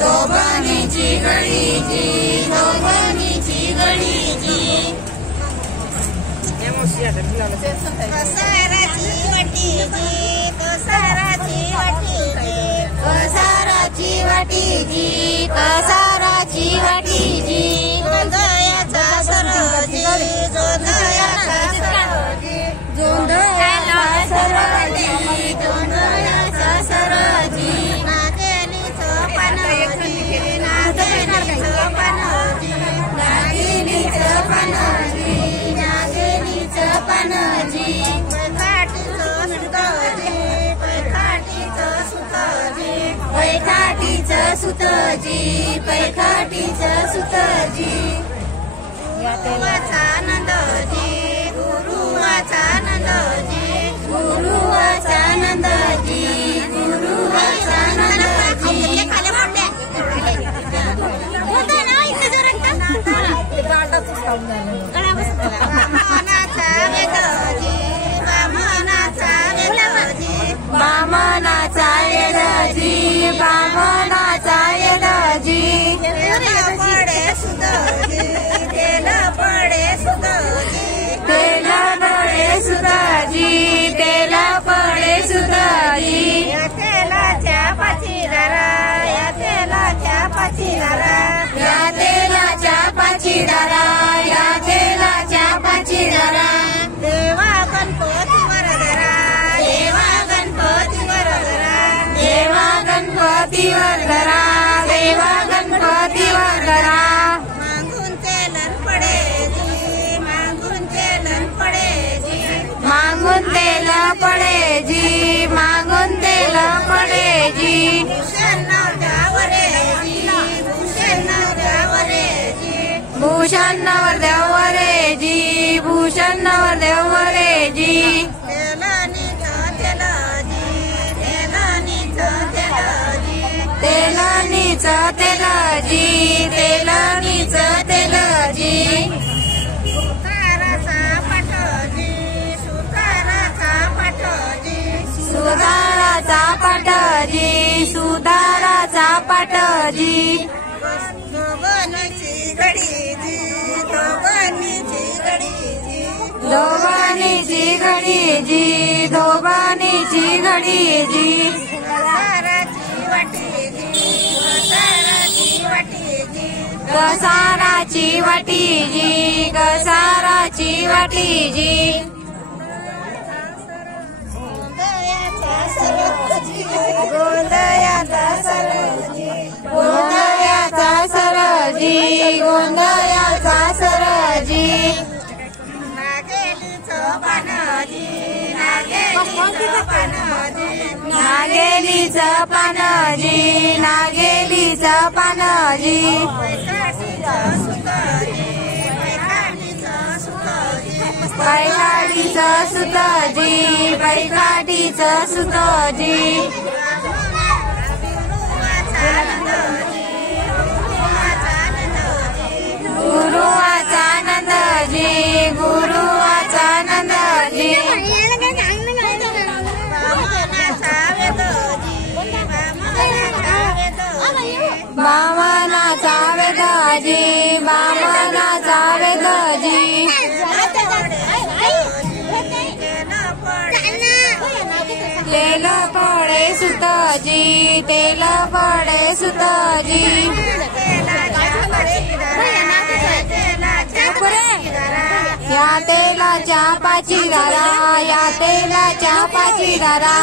दोघांची गडीची दोघांची गडीची कसाराची वाटीची कसाराची वाटीची कसाराची वाटीची कसाराची वाटीची जोंधळ्याचा सरोजी जोंधळ्याचा सरोजी जोंधळ्याचा सरोजी जोंधळ्याचा सरोजी नागेलीचं पानोजी नागेलीचं पानोजी नागेलीचं पानोजी नागेलीचं पानोजी पैठाटीचं सुतजी पैठाटीचं सुतजी गुरुवाचा नंदजी गुरुवाचा नंदजी गुरुवाचा नंदजी गुरुवाचा नंदजी बामनाचा वेदजी बामनाचा वेदजी तेला पडे सुतजी तेला पडे सुतजी तेला पडे सुतजी तेला पडे सुतजी या तेलाच्या पाचीदारा या तेलाच्या पाचीदारा या तेलाच्या पाचीदारा या तेलाच्या पाचीदारा देवा गणपती वरदरा देवा गणपती वरदरा देवा गणपती वरदरा देवा गणपती वरदरा मागून तेलन पडेजी मागून तेलन पडेजी मागून तेल पडेजी मागून तेल पडेजी भूषण नवऱ्यावरेजी भूषण नवऱ्यावरेजी भूषण नवऱ्यावरेजी भूषण नवऱ्यावरेजी तेलानीचं तेलाजी तेलानीचं तेलाजी सुताराचा पाठोजी सुताराचा पाठोजी सुताराचा पाठोजी सुताराचा पाठोजी दोघांची गडीजी दोघांची गडीजी दोघांची गडीजी दोघांची गडीजी कसाराची वाटीजी कसाराची वाटीजी गोंधळ्याचा सरोजी गोंधळ्याचा सरोजी गोंधळ्याचा सरोजी गोंधळ्याचा सरोजी नागेलीचं पानजी नागेलीचं पानजी नागेलीचं पानजी नागेलीचं पानजी पैठाटीचं सुतजी पैठाटीचं सुतजी गुरुवाचा नंदजी गुरुवाचा नंदजी बामनाचा वेदजी बामनाचा वेदजी तेल पडे सुतजी तेल पडे सुतजी या तेलाच्या पाचीदारा या तेलाच्या पाचीदारा